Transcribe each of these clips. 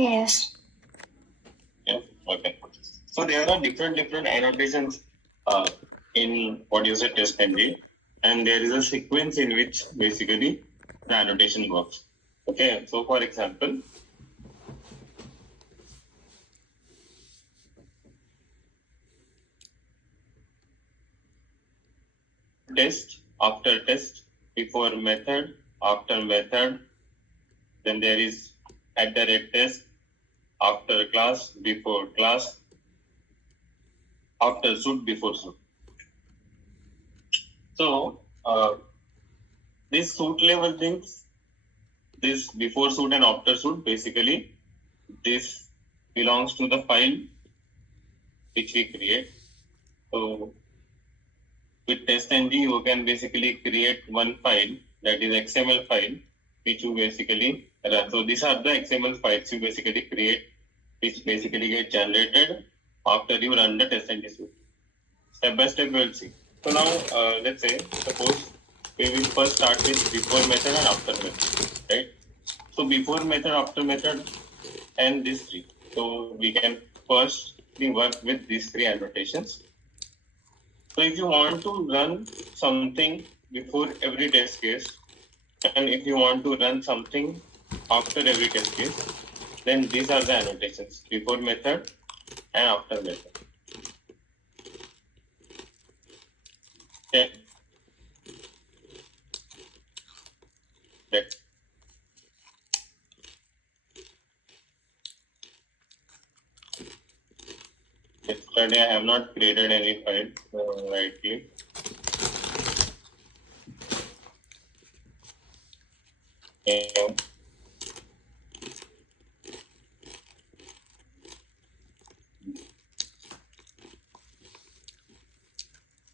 Yes. Yeah. Okay. So there are different annotations uh, in what you say TestNG, and there is a sequence in which basically the annotation works. Okay. So for example, test after test, before method, after method, then there is at the rate test, after class, before class, after suit, before suit. So these suit level things, this before suit and after suit, basically this belongs to the file which we create. So with TestNG, you can basically create one file, that is XML file, which you basically run. So these are the XML files you basically create, which basically get generated after you run the TestNG suite. Step by step, we'll see. So now, let's say, suppose we will first start with before method and after method, right? So before method, after method, and these three. So we can first work with these three annotations. So if you want to run something before every test case, and if you want to run something after every test case, then these are the annotations: before method and after method. Okay. Let's yesterday I have not created any file. Right click. And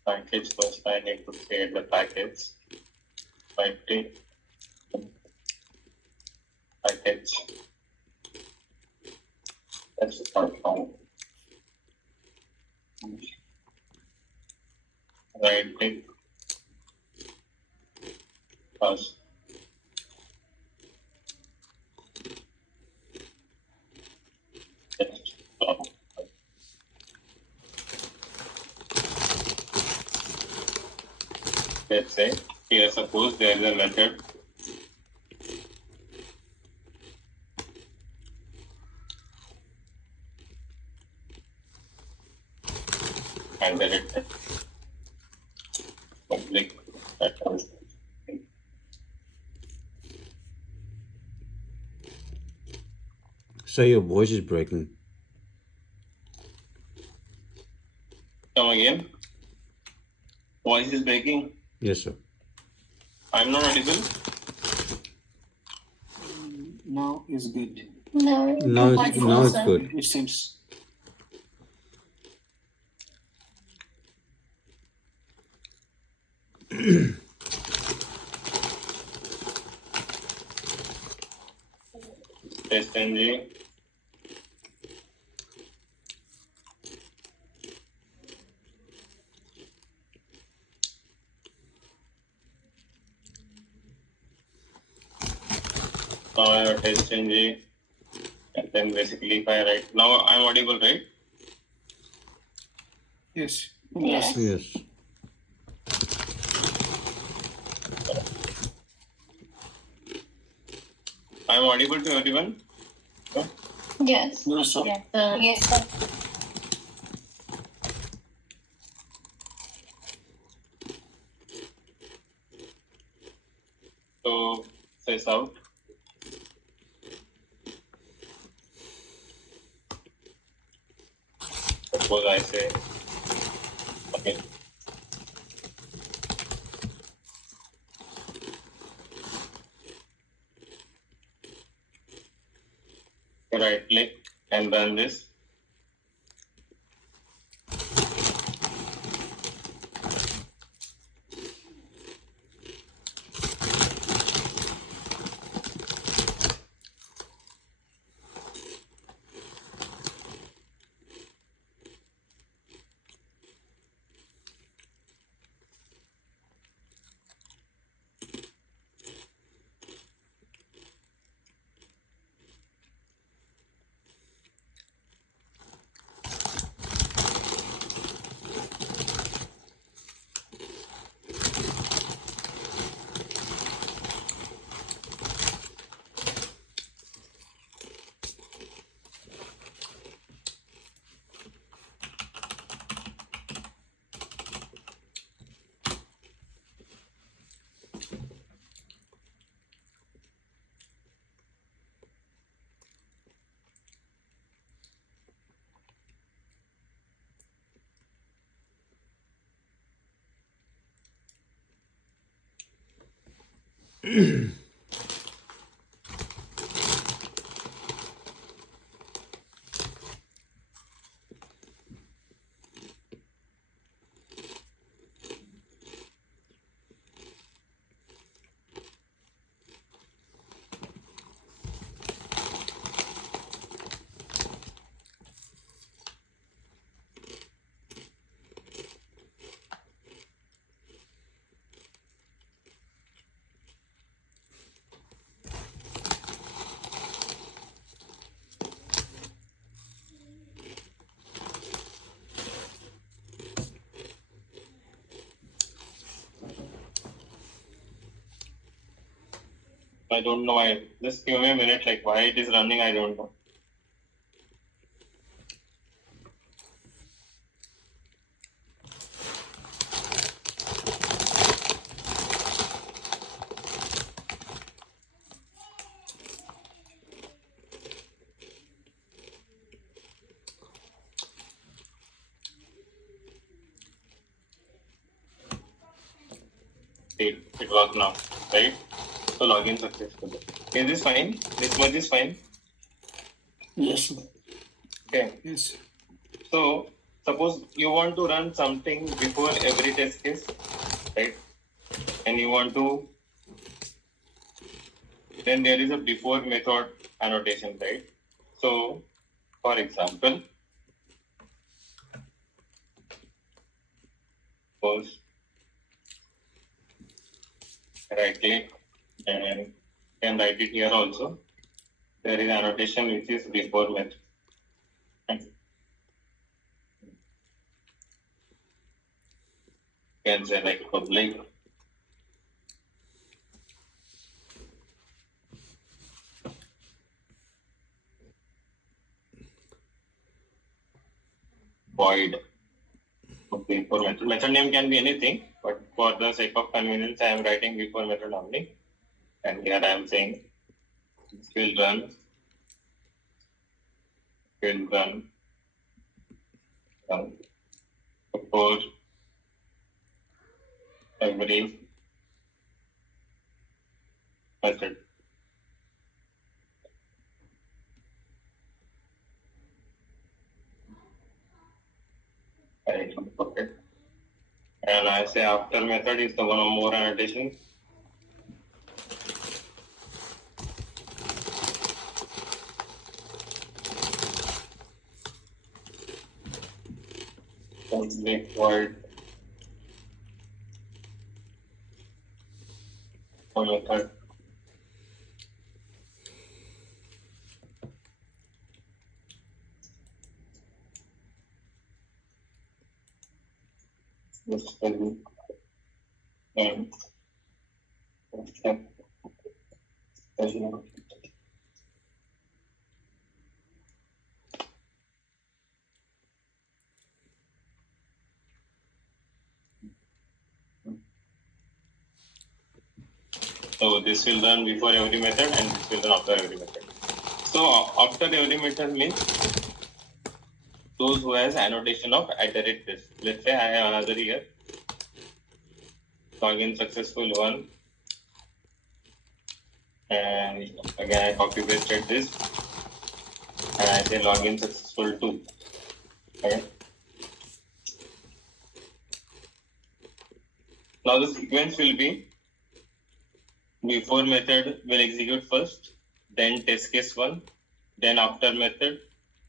package first, I need to create the package. Package. Package. That's the start form. Right click. First. Let's say here suppose there is a method and then it public that So your voice is breaking. come again. Voice is breaking. Yes, sir. I'm not audible. Now is good. No. Now it's good. It seems. TestNG. Now I have TestNG, and then basically if I write, now I'm audible, right? Yes. Yes. Yes. I'm audible to everyone. Yes. No, sir. Yes, sir. So says out. Suppose I say, okay. Right click and run this. I don't know why. Just give me a minute. Like why it is running, I don't know. It works now, right? So login successful. Is this fine? This much is fine. Yes. Okay. Yes. So suppose you want to run something before every test case, right? And you want to, then there is a before method annotation, right? So for example, suppose right click and can write it here also. There is annotation which is before method. Can say like public void before method. Method name can be anything, but for the sake of convenience, I am writing before method only. And here I am saying this will run before every method. Right. Okay. And I say after method is the one or more annotation. Public void for method. This will and so this will run before every method and this will run after every method. So after every method means those who has annotation of iterate this. Let's say I have another here. Login successful 1. And again I copy pasted this. And I say login successful 2. Okay. Now the sequence will be before method will execute first, then test case 1, then after method,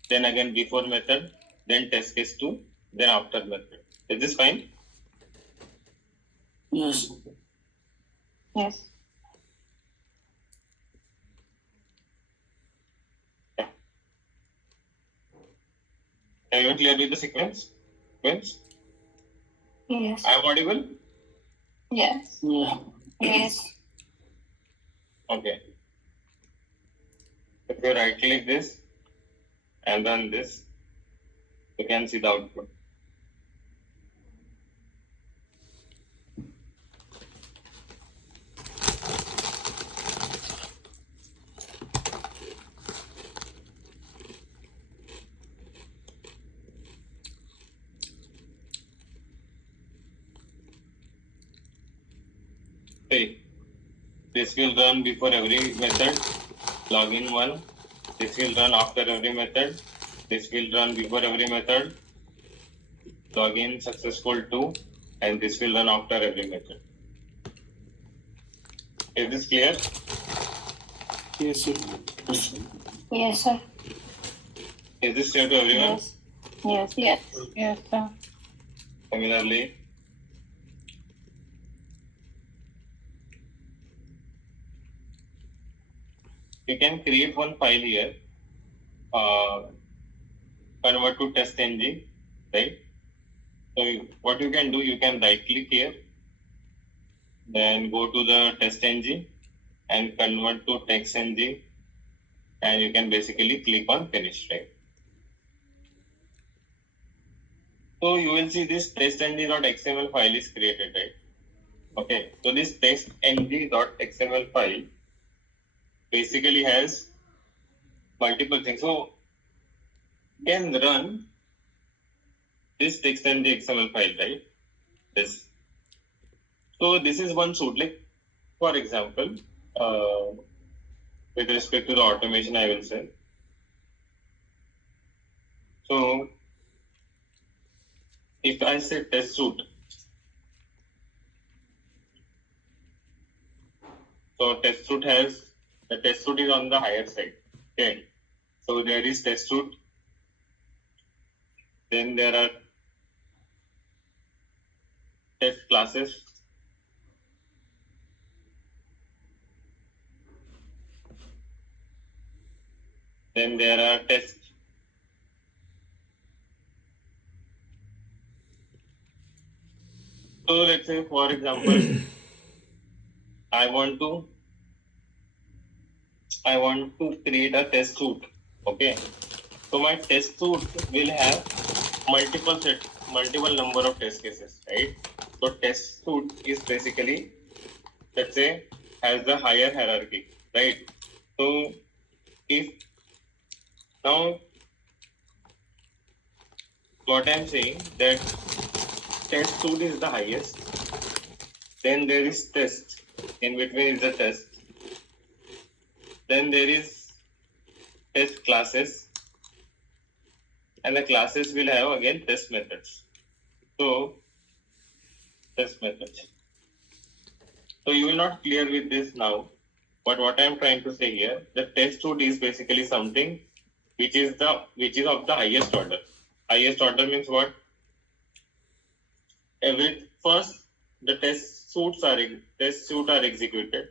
then again before method, then test case 2, then after method. Is this fine? Yes. Yes. Are you clear with the sequence? Yes. I am audible? Yes. Yeah. Yes. Okay. If you right click this and run this, you can see the output. See, This will run before every method, login 1. This will run after every method. This will run before every method, login successful 2, and this will run after every method. Is this clear? Yes, sir. Yes, sir. Is this clear to everyone? Yes. Yes. Yes. Yes, sir. Similarly, you can create one file here, convert to test.ng, right? So what you can do, you can right click here, then go to the test.ng and convert to text.ng, and you can basically click on finish, right? So you will see this test.ng.xml file is created, right? Okay, so this test.ng.xml file basically has multiple things. So you can run this test.ng.xml file, right? This. So this is one suite. Like, for example, with respect to the automation, I will say. So if I say test suite, so test suite has, the test suite is on the higher side. Okay. So there is test suite. Then there are test classes. Then there are tests. So let's say, for example, I want to create a test suite. Okay. So my test suite will have multiple number of test cases, right? So test suite is basically, let's say, has the higher hierarchy, right? So if now what I'm saying that test suite is the highest, then there is test, in between is the test, then there is test classes, and the classes will have again test methods. So test methods. So you will not clear with this now, but what I am trying to say here, the test suite is basically something which is of the highest order. Highest order means what? First the test suite are executed.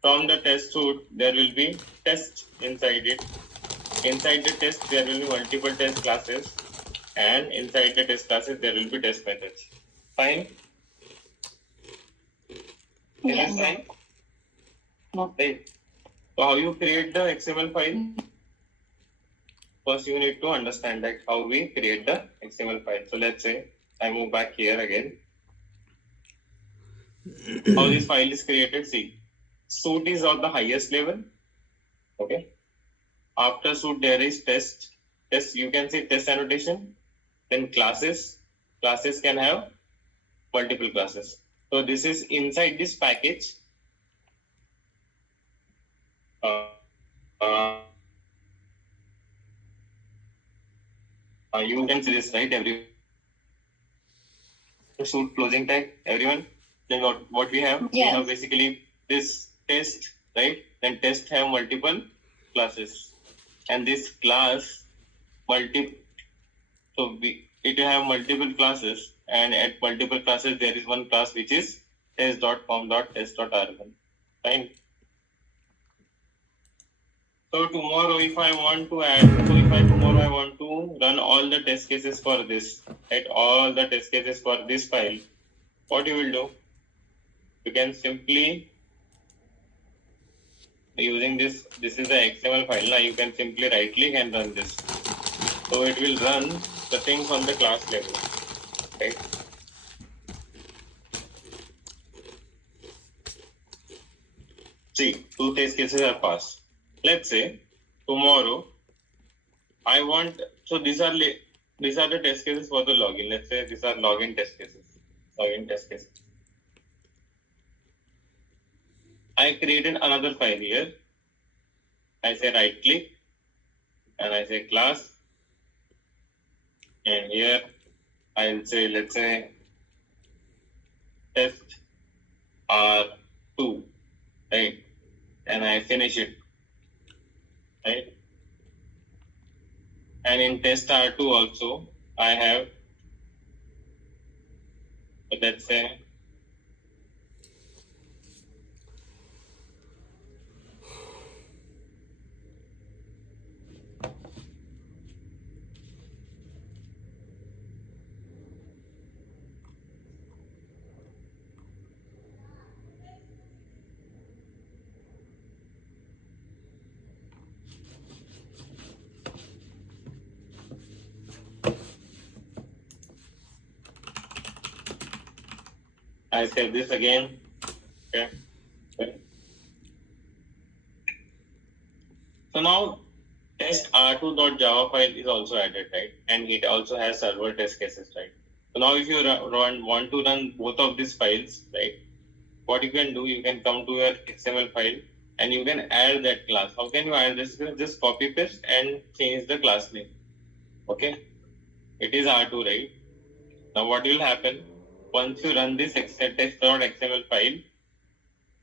From the test suite there will be test inside it. Inside the test there will be multiple test classes, and inside the test classes there will be test methods. Fine? Is Yes. this fine? No. Right. So how you create the XML file? First you need to understand that how we create the XML file. So let's say I move back here again. How this file is created? See, suite is of the highest level. Okay. After suite there is test. You can say test annotation. Then classes. Classes can have multiple classes. So this is inside this package. You can see this, right? Every suite closing tag, everyone. Then what we have? Yes. We have basically this test, right? Then test have multiple classes, and this class it have multiple classes, and at multiple classes there is one class which is test.com.test.r1. Fine. So tomorrow if I want to run all the test cases for this, right? All the test cases for this file, what you will do? You can simply, using this is the XML file, now you can simply right click and run this. So it will run the things on the class level, right? See, 2 test cases are passed. Let's say tomorrow I want, so these are the test cases for the login. Let's say these are login test cases. I created another file here. I say right click and I say class, and here I'll say, let's say, test R2, right? And I finish it, right? And in test R2 also, I have, let's say, I save this again, okay? So now test R2.java file is also added, right? And it also has server test cases, right? So now if you want to run both of these files, right? What you can do, you can come to your XML file and you can add that class. How can you add this? Just copy paste and change the class name. Okay, it is R2, right? Now what will happen once you run this test.xml file,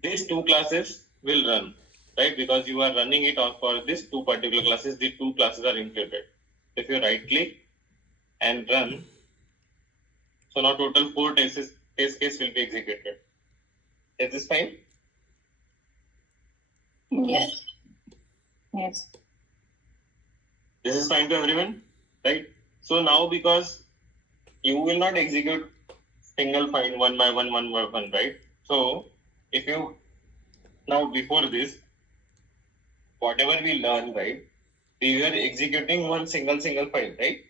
these two classes will run, right? Because you are running it on for these two particular classes. The two classes are included. If you right click and run, so now total 4 test case will be executed. Is this fine? Yes. Yes. This is fine to everyone, right? So now because you will not execute single file one by one, right? So if you now before this, whatever we learn, right? We were executing one single file, right?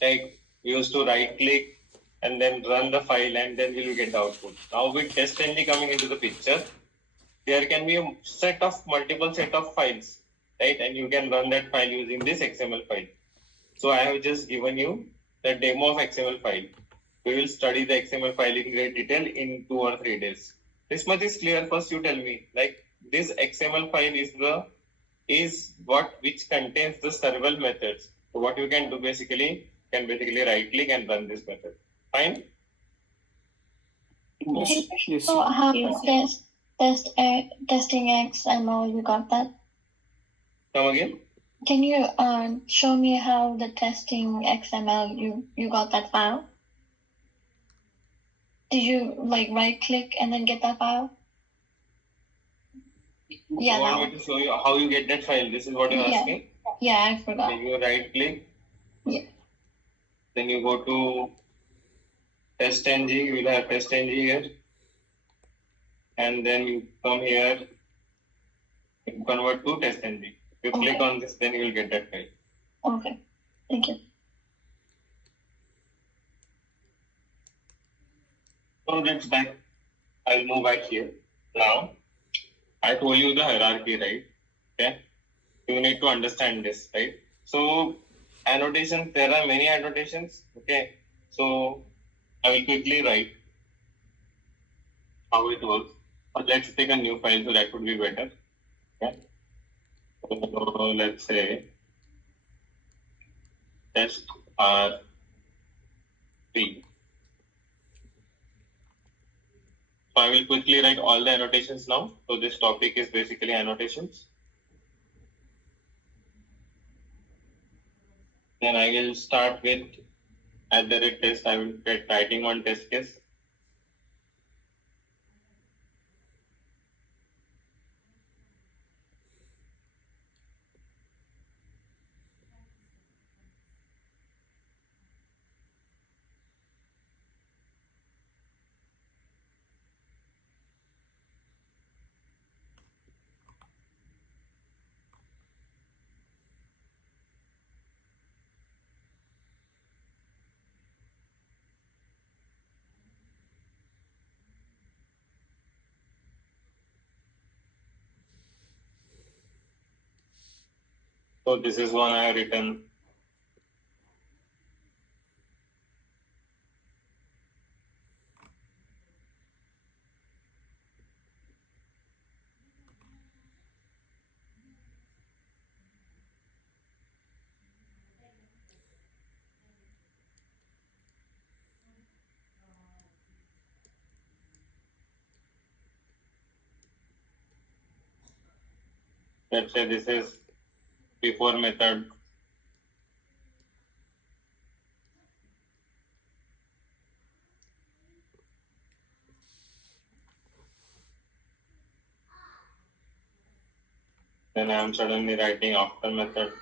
Like we used to right click and then run the file and then we will get the output. Now with TestNG coming into the picture, there can be a multiple set of files, right? And you can run that file using this XML file. So I have just given you the demo of XML file. We will study the XML file in great detail in 2 or 3 days. This much is clear. First you tell me, like this XML file is which contains the several methods. So what you can do basically, right click and run this method. Fine? Yes. Yes. So how testing XML, you got that? Come again? Can you show me how the testing XML you got that file? Did you like right click and then get that file? Yeah, You that want me to show you how you get that file? This is what you're asking? Yeah, I forgot. Then you right click. Yeah. Then you go to TestNG. You will have TestNG here. And then you come here, you convert to TestNG. You click on this, then you will get that file. Okay. Thank you. So let's back. I'll move back here. Now, I told you the hierarchy, right? Okay. You need to understand this, right? So, annotations, there are many annotations. Okay. So, I will quickly write how it works. But let's take a new file, so that would be better. Okay. So, let's say test R3. So I will quickly write all the annotations now. So this topic is basically annotations. Then I will start with @test. I will get writing one test case. So this is one I have written. Let's say this is before method. Then I am suddenly writing after method.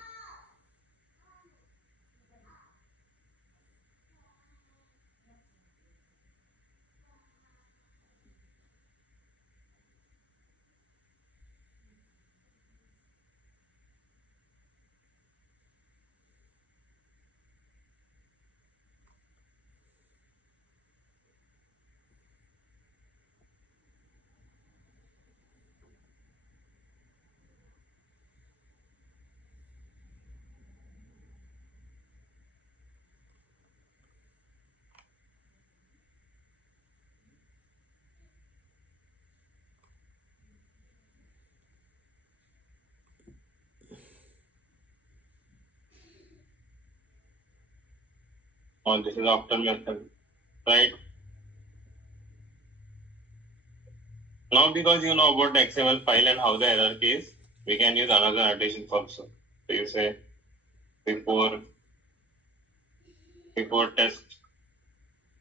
Or this is after method, right? Now because you know about the XML file and how the hierarchy is, we can use another annotations also. So you say before test.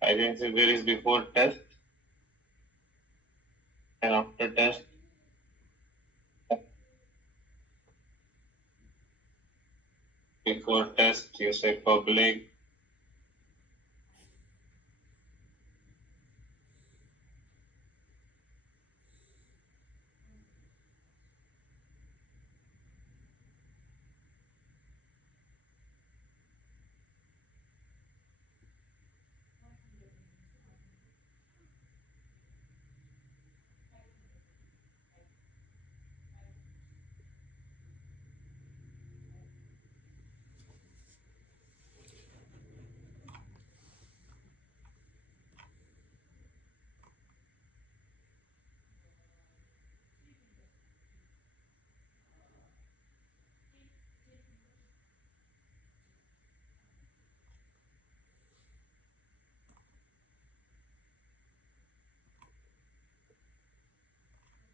I can say there is before test and after test. Before test, you say public.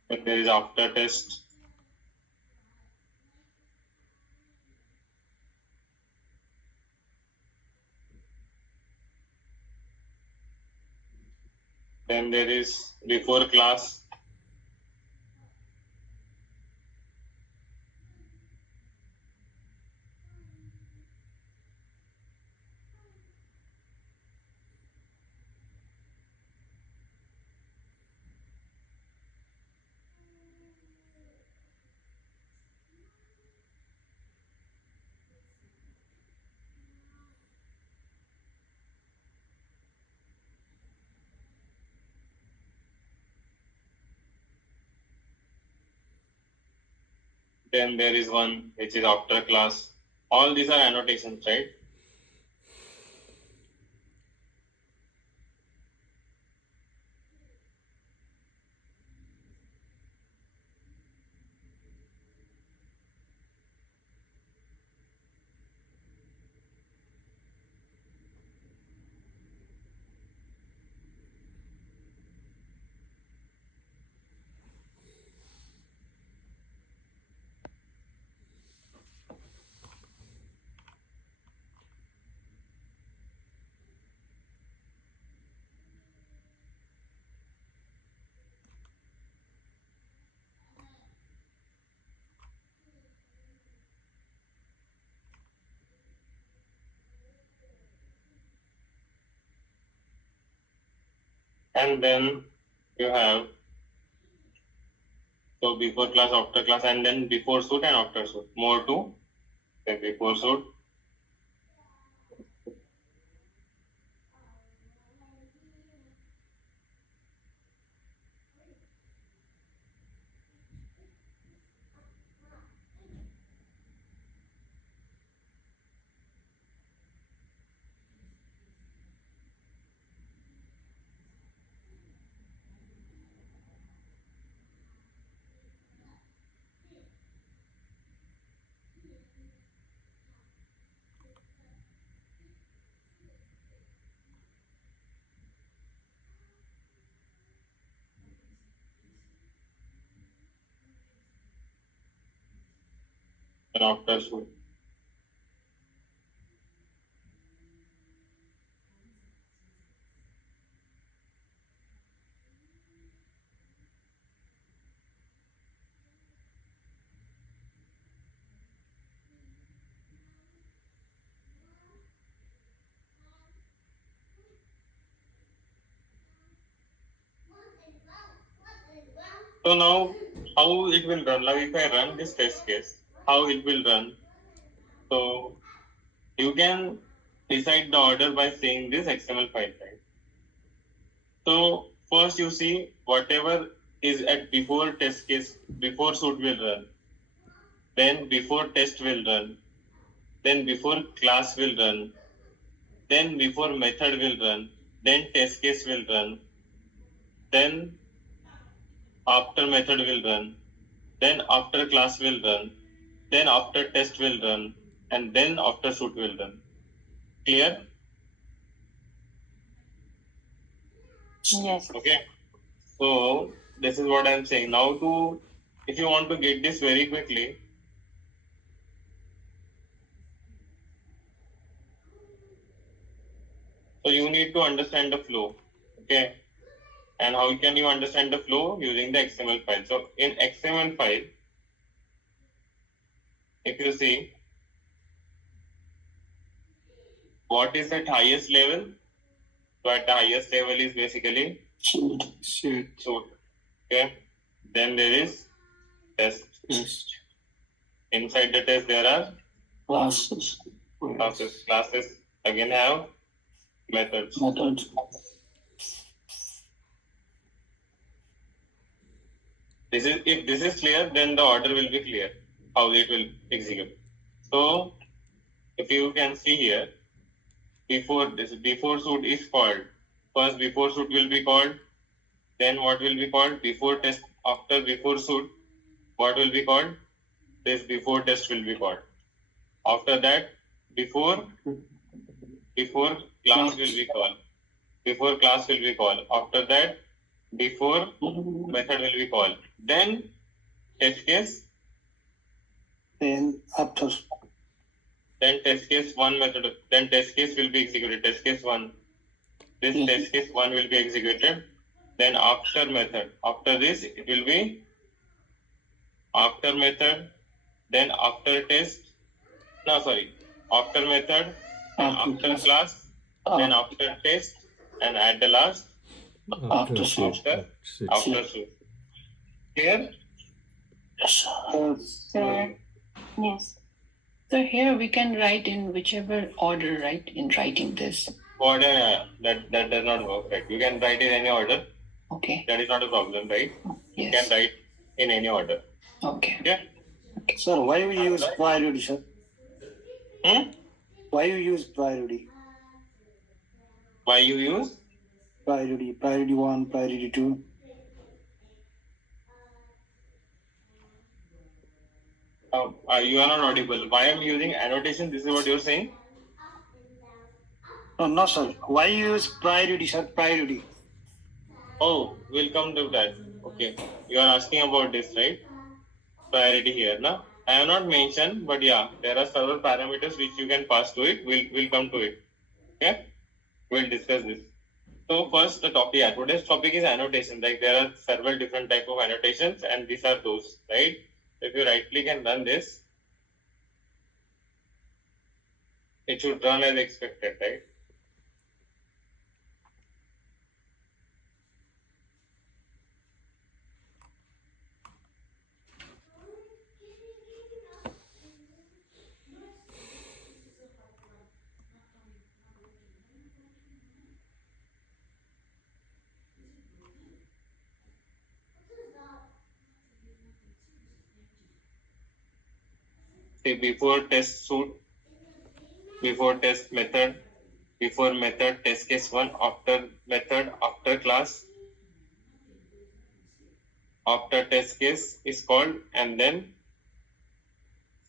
If there is after test, then there is before class. Then there is one which is after class. All these are annotations, right? And then you have so before class, after class, and then before suit and after suit. More to then before suit. and after shoot. So now, how it will run? Like if I run this test case, how it will run? So you can decide the order by seeing this XML file, right? So first you see whatever is at before test case, before suit will run, then before test will run, then before class will run, then before method will run, then test case will run, then after method will run, then after class will run, then after test will run, and then after suit will run. Clear? Yes. Okay. So this is what I'm saying. Now if you want to get this very quickly, so you need to understand the flow. Okay. And how can you understand the flow? Using the XML file. So in XML file, if you see what is at highest level, so at the highest level is basically Shoot. suit. Okay. Then there is test. Yes. Inside the test there are Classes. classes. Classes again have methods. Methods. If this is clear, then the order will be clear, how it will execute. So if you can see here, before suit is called. First before suit will be called, then what will be called? Before test. After before suit, what will be called? This before test will be called. After that, before class will be called. Before class will be called. After that, before method will be called. Then test case. Then after. Then test case 1 method. Then test case will be executed. Test case 1. This test case 1 will be executed. Then after method. After this, it will be after method. Then after test. No, sorry. After method. Then after class. Then after test. And at the last. After suit. After suit. Clear? Sir. Yes. So here we can write in whichever order, right? In writing this. Order, that does not work, right? You can write in any order. Okay. That is not a problem, right? You Yes. can write in any order. Okay. Yeah? Sir, why you use priority, sir? Why you use priority? Why you use? Priority 1, priority 2. You are not audible. Why am I using annotation? This is what you're saying? No, sir. Why you use priority, sir? Priority. Oh, we'll come to that. Okay. You are asking about this, right? Priority here, na? I have not mentioned, but yeah, there are several parameters which you can pass to it. We'll come to it. Okay? We'll discuss this. So first the topic, yeah, today's topic is annotation. Like there are several different type of annotations and these are those, right? If you right click and run this, it should run as expected, right? See, before test suit, before test method, before method test case 1, after method, after class, after test case is called, and then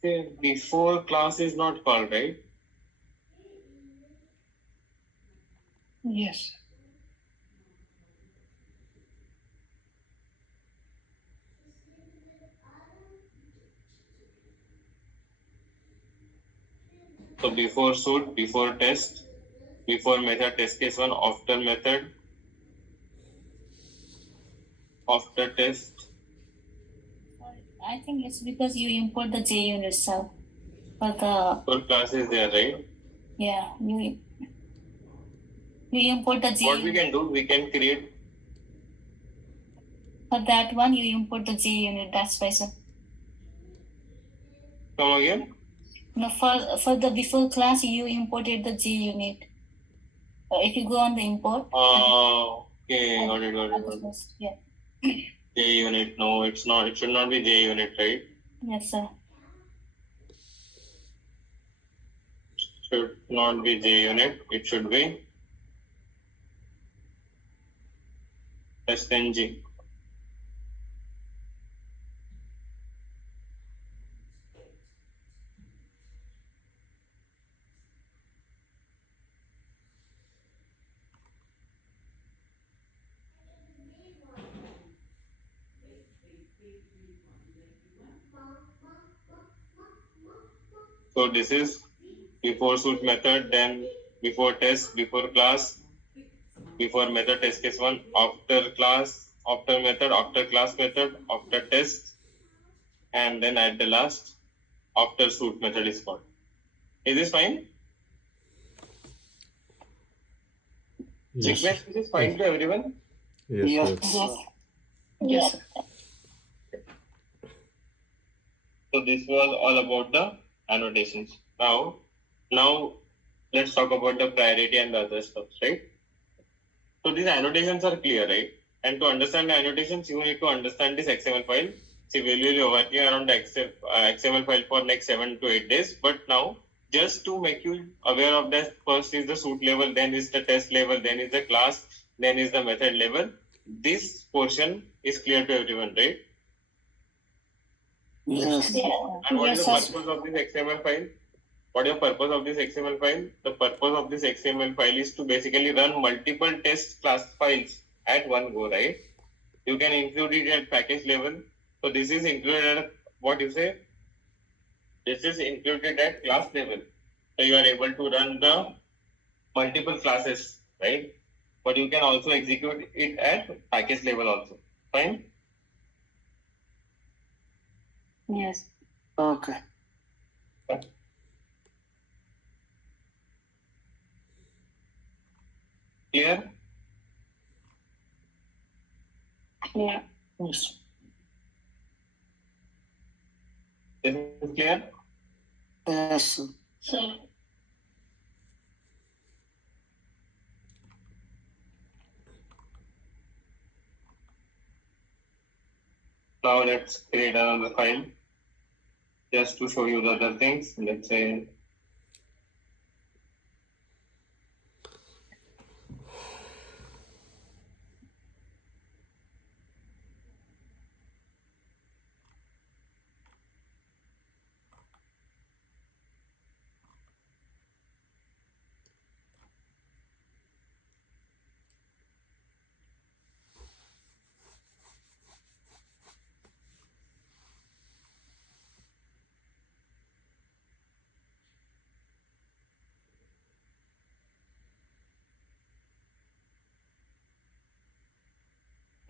see, before class is not called, right? Yes. So before suit, before test, before method test case 1, after method, after test. I think it's because you import the JUnit itself. But For class is there, right? yeah, you import the What we JUnit. can do, we can create. For that one, you import the JUnit. That's why, sir. Come again? No, for the before class, you imported the JUnit. If you go on the import. Okay, got it. Yeah. JUnit. No, it's not. It should not be JUnit, right? Yes, sir. Should not be JUnit. It should be SNG. So this is before suit method, then before test, before class, before method test case 1, after class, after method, after class method, after test, and then at the last, after suit method is called. Is this fine? Yes. Sequence is fine to everyone? Yes, Yes, sir. sir. Yes, sir. So this was all about the annotations. Now let's talk about the priority and the other stuff, right? So these annotations are clear, right? And to understand the annotations, you need to understand this XML file. See, we will be working around the XML file for next 7 to 8 days. But now, just to make you aware of that, first is the suit level, then is the test level, then is the class, then is the method level. This portion is clear to everyone, right? Yes. Yeah. And what is the Yes, sir. purpose of this XML file? What is the purpose of this XML file? The purpose of this XML file is to basically run multiple test class files at one go, right? You can include it at package level. So this is included at what you say? This is included at class level. So you are able to run the multiple classes, right? But you can also execute it at package level also. Fine? Yes. Okay. Clear? Yeah. Yes. This is clear? Yes, sir. So, Now let's create another file just to show you the other things. Let's say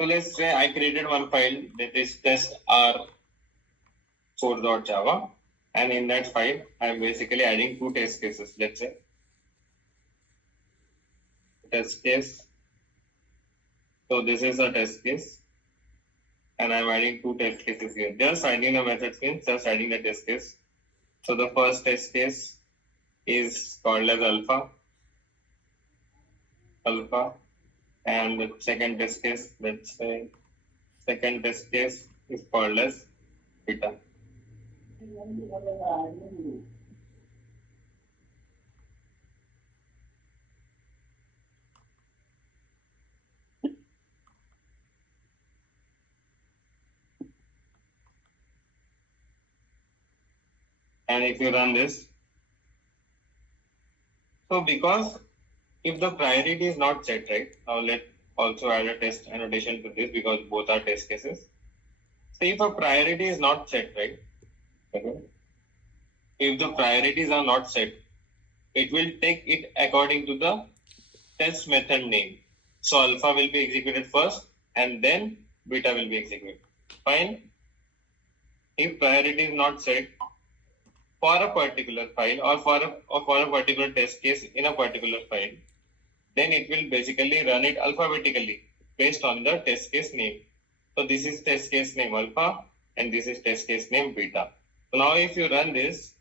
so let's say I created one file that is test r source.java, and in that file I'm basically adding two test cases. Let's say test case. So this is a test case, and I'm adding two test cases here. Just adding a method means just adding the test case. So the first test case is called as alpha, and the second test case, let's say second test case is called as beta. And if you run this, so because if the priority is not set, right? Now let's also add a test annotation to this because both are test cases. So if a priority is not set, right? Okay. If the priorities are not set, it will take it according to the test method name. So alpha will be executed first and then beta will be executed. Fine. If priority is not set for a particular file or for a particular test case in a particular file, then it will basically run it alphabetically based on the test case name. So this is test case name alpha and this is test case name beta. So now if you run this,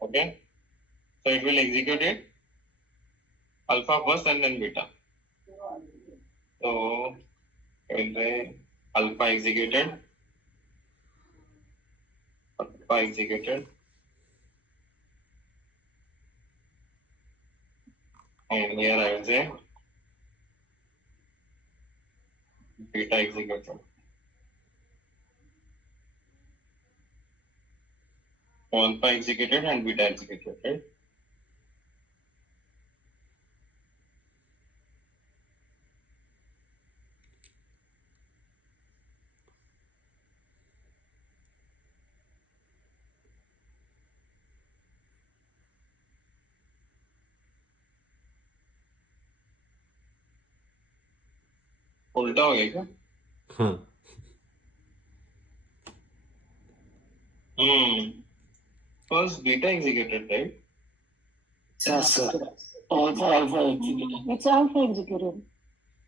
okay, so it will execute it alpha first and then beta. So I will say alpha executed, and here I will say beta executed. Alpha executed and beta executed, right? उल्टा हो गया क्या? हाँ First beta executed, right? Yes, sir. Alpha executed. It's alpha executed.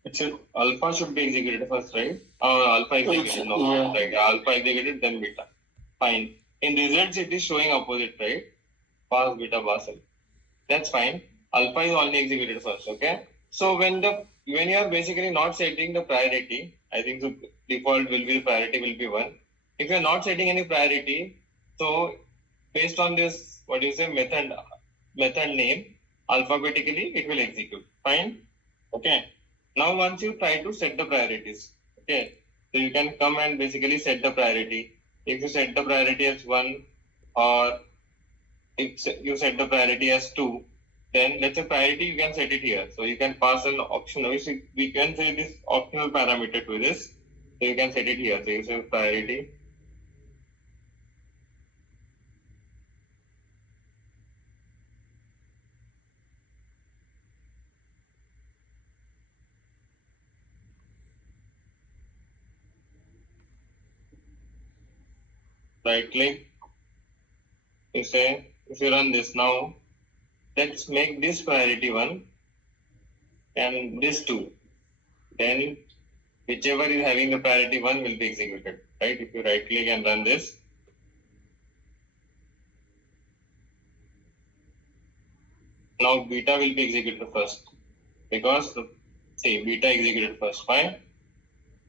It should alpha should be executed first, right? Or alpha executed, no, Yeah. right? Alpha executed, then beta. Fine. In results, it is showing opposite, right? Pass beta pass alpha. That's fine. Alpha is only executed first, okay? So when you are basically not setting the priority, I think the default will be priority will be 1. If you are not setting any priority, so based on this, what you say, method name, alphabetically it will execute. Fine. Okay. Now once you try to set the priorities, okay, so you can come and basically set the priority. If you set the priority as 1 or if you set the priority as 2, then let's say priority you can set it here. So you can pass an optional, we can say this optional parameter to this. So you can set it here. So you say priority. Right click. You say, if you run this now, let's make this priority 1 and this 2. Then whichever is having the priority 1 will be executed, right? If you right click and run this, now beta will be executed first because beta executed first. Fine.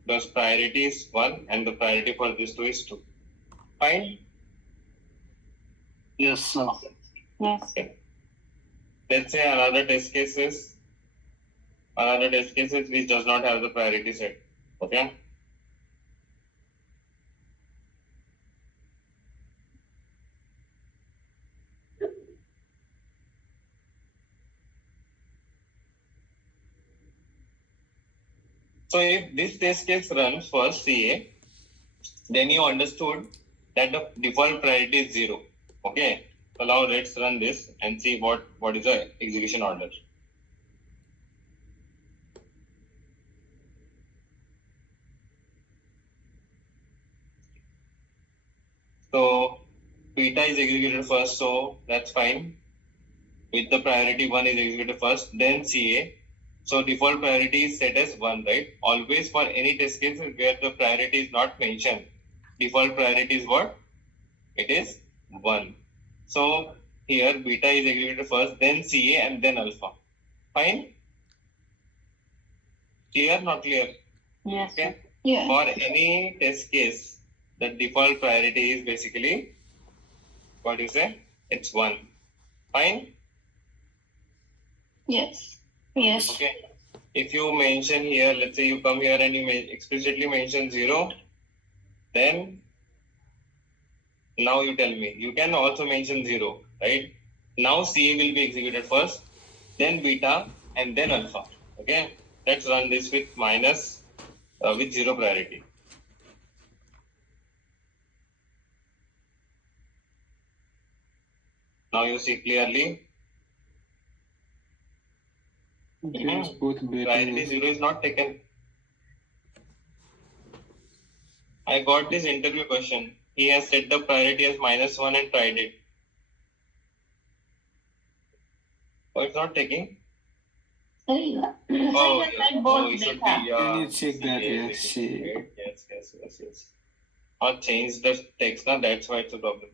Because priority is 1 and the priority for this 2 is 2. Fine. Yes, sir. Yes. Okay. Let's say another test cases which does not have the priority set. Okay. So if this test case runs first CA, then you understood that the default priority is 0. Okay. So now let's run this and see what is the execution order. So beta is executed first, so that's fine. With the priority 1 is executed first, then CA. So default priority is set as 1, right? Always for any test cases where the priority is not mentioned, default priority is what? It is 1. So here beta is executed first, then CA and then alpha. Fine? Clear? Not clear? Yes. Okay. Yeah. For any test case, the default priority is basically, what you say? It's 1. Fine? Yes. Yes. Okay. If you mention here, let's say you come here and you explicitly mention 0, then now you tell me. You can also mention 0, right? Now CA will be executed first, then beta, and then alpha. Okay. Let's run this with with 0 priority. Now you see clearly Gives both Priority better. 0 is not taken. I got this interview question. He has set the priority as -1 and tried it. Oh, it's not taking? Sorry, Oh, yes. yes. Both Oh, it should be, data. yeah. Can you check that? Yes, Yeah, yes, see. yes. Or change the text now, that's why it's a problem.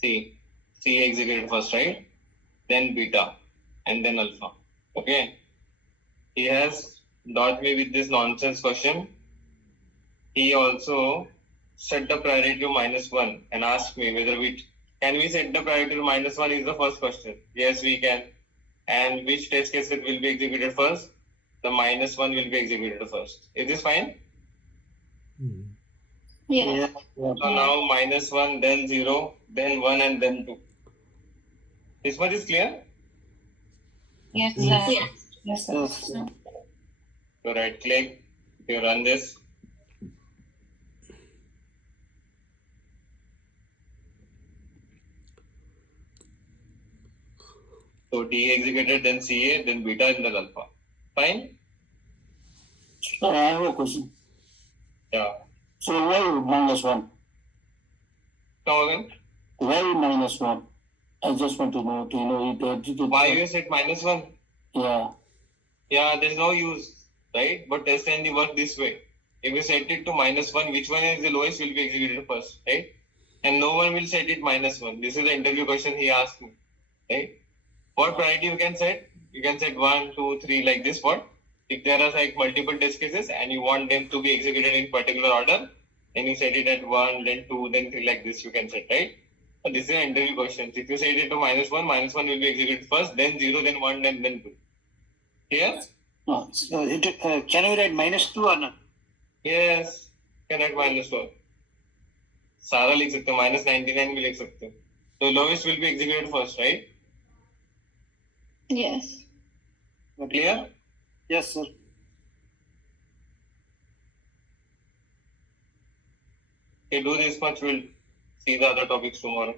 C executed first, right? Then beta, and then alpha. Okay. He has dodged me with this nonsense question. He also set the priority to -1 and asked me whether can we set the priority to -1 is the first question. Yes, we can. And which test cases will be executed first? The -1 will be executed first. Is this fine? Mm. Yeah. So now -1, then 0, then 1, and then 2. This much is clear? Yes, Yes. sir. Yes. Yes, sir. Yes. So right click, you run this. So D executed, then CA, then beta, and then alpha. Fine? So I have a question. Yeah. So why -1? Come again. Why -1? I just want to know. Do you know it? Why you set -1? Yeah. Yeah, there's no use, right? But test and work this way. If you set it to -1, which one is the lowest will be executed first, right? And no one will set it -1. This is the interview question he asked me, right? What priority you can set? You can set 1, 2, 3 like this. What? If there are like multiple test cases and you want them to be executed in particular order, then you set it at 1, then 2, then 3 like this you can set, right? So this is an interview question. If you set it to -1 will be executed first, then 0, then 1, then 2. Here? No. So can we write -2 or not? Yes. Can write -4. सारा लिख सकते हो, -99 भी लिख सकते हो. So lowest will be executed first, right? Yes. Clear? Yes, sir. Okay, do this much. We'll see the other topics tomorrow.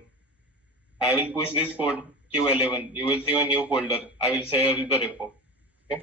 I will push this code Q11. You will see a new folder. I will share with the repo. Okay.